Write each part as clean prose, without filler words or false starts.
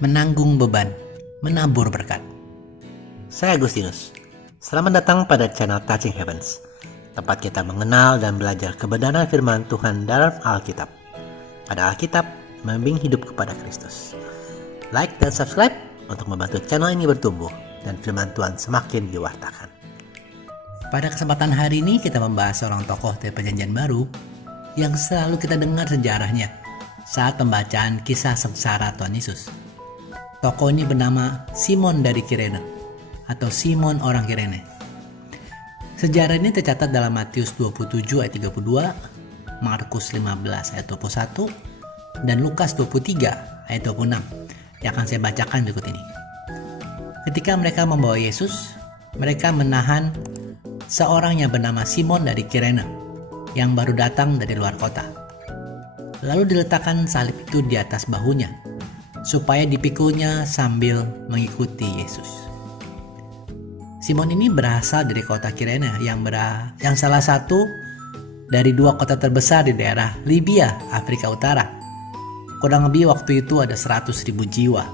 menanggung beban, menabur berkat. Saya Agustinus. Selamat datang pada channel Touching Heavens, tempat kita mengenal dan belajar kebenaran firman Tuhan dalam Alkitab. Pada Alkitab, membimbing hidup kepada Kristus. Like dan subscribe untuk membantu channel ini bertumbuh dan firman Tuhan semakin diwartakan. Pada kesempatan hari ini kita membahas seorang tokoh dari Perjanjian Baru yang selalu kita dengar sejarahnya saat pembacaan kisah sengsara Tuhan Yesus. Tokoh ini bernama Simon dari Kirene atau Simon orang Kirene. Sejarah ini tercatat dalam Matius 27 ayat 32, Markus 15 ayat 21, dan Lukas 23 ayat 26 yang akan saya bacakan berikut ini. Ketika mereka membawa Yesus, mereka menahan seorang yang bernama Simon dari Kirene yang baru datang dari luar kota. Lalu diletakkan salib itu di atas bahunya supaya dipikulnya sambil mengikuti Yesus. Simon ini berasal dari kota Kirene yang salah satu dari dua kota terbesar di daerah Libya, Afrika Utara. Kurang lebih waktu itu ada 100.000 jiwa.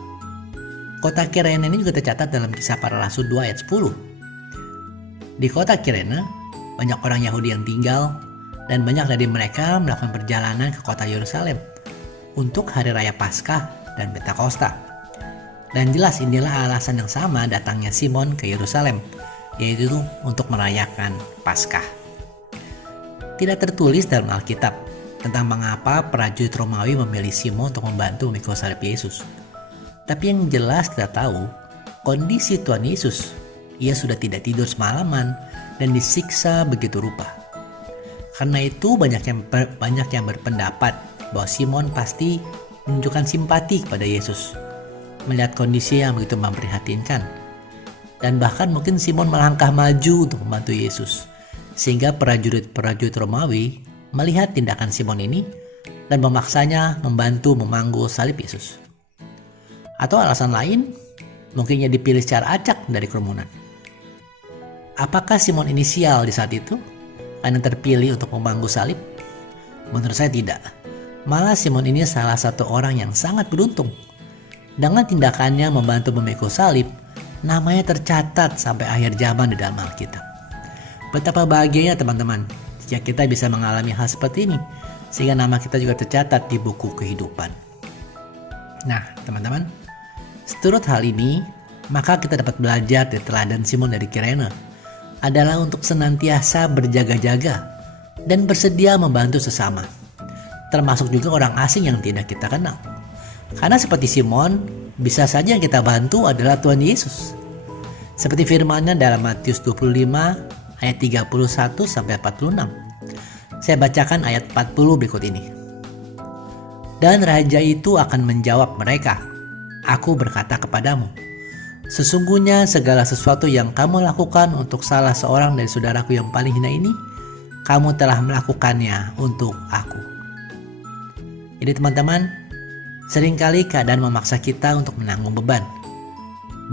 Kota Kirene ini juga tercatat dalam Kisah Para Rasul 2 ayat 10. Di kota Kirene, banyak orang Yahudi yang tinggal dan banyak dari mereka melakukan perjalanan ke kota Yerusalem untuk Hari Raya Paskah dan Pentakosta. Dan jelas inilah alasan yang sama datangnya Simon ke Yerusalem, yaitu untuk merayakan Paskah. Tidak tertulis dalam Alkitab tentang mengapa prajurit Romawi memilih Simon untuk membantu memikul salib Yesus. Tapi yang jelas kita tahu kondisi Tuhan Yesus, ia sudah tidak tidur semalaman dan disiksa begitu rupa. Karena itu banyak yang berpendapat bahwa Simon pasti menunjukkan simpati kepada Yesus melihat kondisi yang begitu memprihatinkan, dan bahkan mungkin Simon melangkah maju untuk membantu Yesus, sehingga prajurit Romawi melihat tindakan Simon ini dan memaksanya membantu memanggul salib Yesus. Atau alasan lain, mungkin ia dipilih secara acak dari kerumunan. Apakah Simon ini sial di saat itu karena terpilih untuk memanggul salib? Menurut saya tidak. Malah Simon ini salah satu orang yang sangat beruntung. Dengan tindakannya membantu memikul salib, namanya tercatat sampai akhir zaman di dalam Alkitab. Betapa bahagianya teman-teman jika kita bisa mengalami hal seperti ini, sehingga nama kita juga tercatat di buku kehidupan. Nah teman-teman, seturut hal ini, maka kita dapat belajar dari teladan Simon dari Kirene adalah untuk senantiasa berjaga-jaga dan bersedia membantu sesama, termasuk juga orang asing yang tidak kita kenal. Karena seperti Simon, bisa saja yang kita bantu adalah Tuhan Yesus. Seperti firman-Nya dalam Matius 25 ayat 31 sampai 46. Saya bacakan ayat 40 berikut ini. Dan raja itu akan menjawab mereka, "Aku berkata kepadamu, sesungguhnya segala sesuatu yang kamu lakukan untuk salah seorang dari saudaraku yang paling hina ini, kamu telah melakukannya untuk aku." Jadi teman-teman, seringkali keadaan memaksa kita untuk menanggung beban.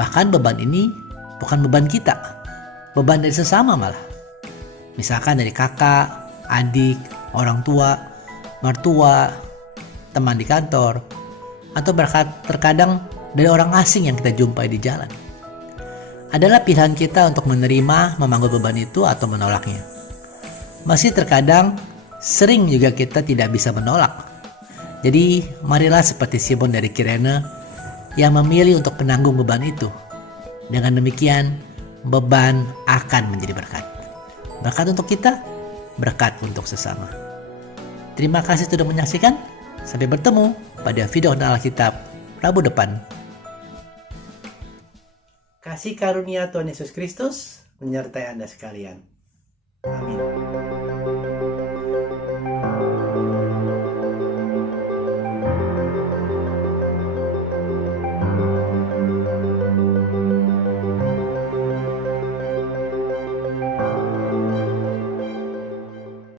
Bahkan beban ini bukan beban kita, beban dari sesama malah. Misalkan dari kakak, adik, orang tua, mertua, teman di kantor, atau terkadang dari orang asing yang kita jumpai di jalan. Adalah pilihan kita untuk menerima, memanggul beban itu atau menolaknya. Masih terkadang, sering juga kita tidak bisa menolak. Jadi marilah seperti Simon dari Kirene yang memilih untuk menanggung beban itu. Dengan demikian, beban akan menjadi berkat. Berkat untuk kita, berkat untuk sesama. Terima kasih sudah menyaksikan. Sampai bertemu pada video Alkitab Rabu depan. Kasih karunia Tuhan Yesus Kristus menyertai Anda sekalian. Amin.